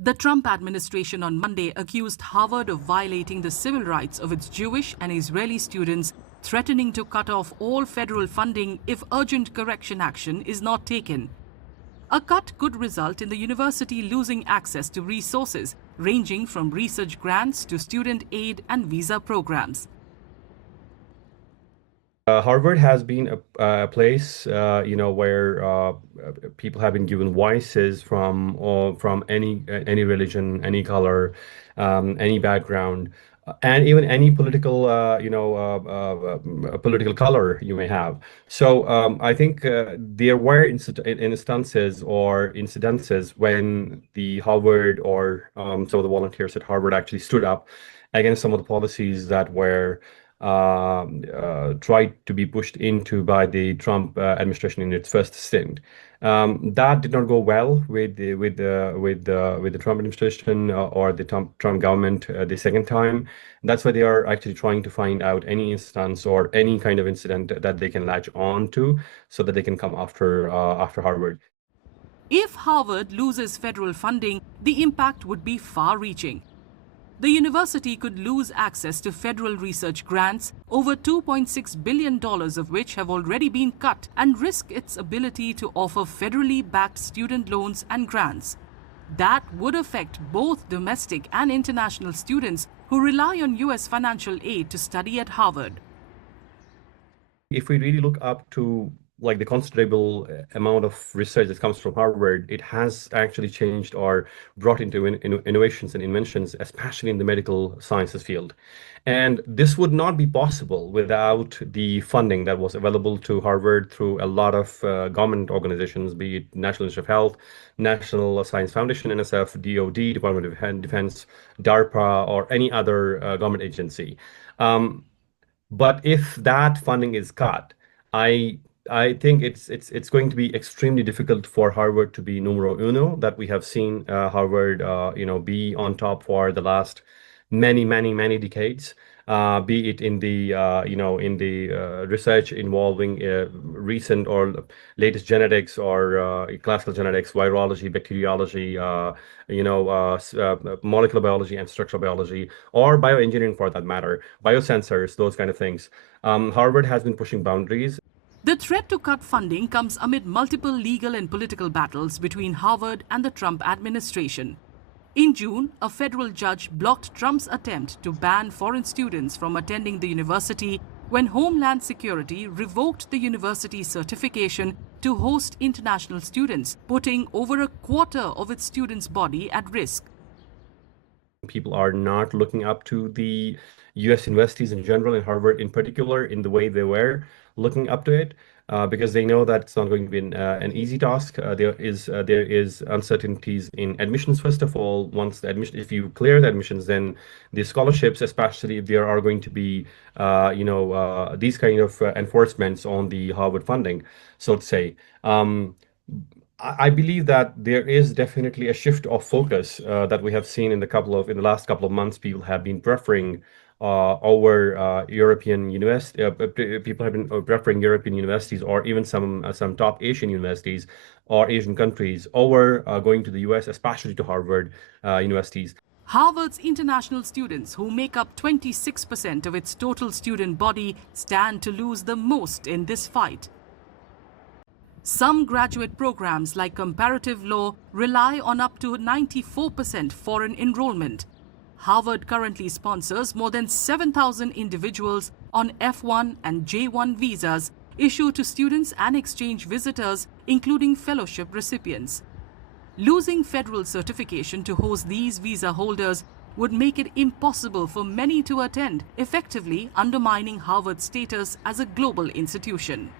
The Trump administration on Monday accused Harvard of violating the civil rights of its Jewish and Israeli students, threatening to cut off all federal funding if urgent correction action is not taken. A cut could result in the university losing access to resources, ranging from research grants to student aid and visa programs. Harvard has been a place, where people have been given voices from any religion, any color, any background, and even any political, political color you may have. So I think there were instances or incidences when the Harvard or some of the volunteers at Harvard actually stood up against some of the policies that were tried to be pushed into by the Trump administration in its first stint. That did not go well with the Trump administration or the Trump government the second time. That's why they are actually trying to find out any instance or any kind of incident that they can latch on to, so that they can come after Harvard. If Harvard loses federal funding, the impact would be far-reaching. The university could lose access to federal research grants, over $2.6 billion of which have already been cut, and risk its ability to offer federally backed student loans and grants. That would affect both domestic and international students who rely on U.S. financial aid to study at Harvard. If we really look up to like the considerable amount of research that comes from Harvard, it has actually changed or brought into innovations and inventions, especially in the medical sciences field. And this would not be possible without the funding that was available to Harvard through a lot of government organizations, be it National Institute of Health, National Science Foundation, NSF, DoD, Department of Defense, DARPA, or any other government agency. But if that funding is cut, I think it's going to be extremely difficult for Harvard to be numero uno, that we have seen Harvard be on top for the last many decades, be it in the research involving recent or latest genetics or classical genetics, virology, bacteriology, molecular biology and structural biology, or bioengineering for that matter, biosensors, those kind of things. Harvard has been pushing boundaries. The threat to cut funding comes amid multiple legal and political battles between Harvard and the Trump administration. In June, a federal judge blocked Trump's attempt to ban foreign students from attending the university when Homeland Security revoked the university's certification to host international students, putting over a quarter of its students' body at risk. People are not looking up to the U.S. universities in general, and Harvard in particular, in the way they were looking up to it, because they know that it's not going to be an easy task. There is uncertainties in admissions. First of all, once the admission, if you clear the admissions, then the scholarships, especially if there are going to be these kind of enforcements on the Harvard funding, so to say. I believe that there is definitely a shift of focus that we have seen in the last couple of months. People have been preferring over European universities. People have been preferring European universities, or even some top Asian universities or Asian countries, over going to the US, especially to Harvard universities. Harvard's international students, who make up 26% of its total student body, stand to lose the most in this fight. Some graduate programs like comparative law rely on up to 94% foreign enrollment. Harvard currently sponsors more than 7,000 individuals on F1 and J1 visas issued to students and exchange visitors, including fellowship recipients. Losing federal certification to host these visa holders would make it impossible for many to attend, effectively undermining Harvard's status as a global institution.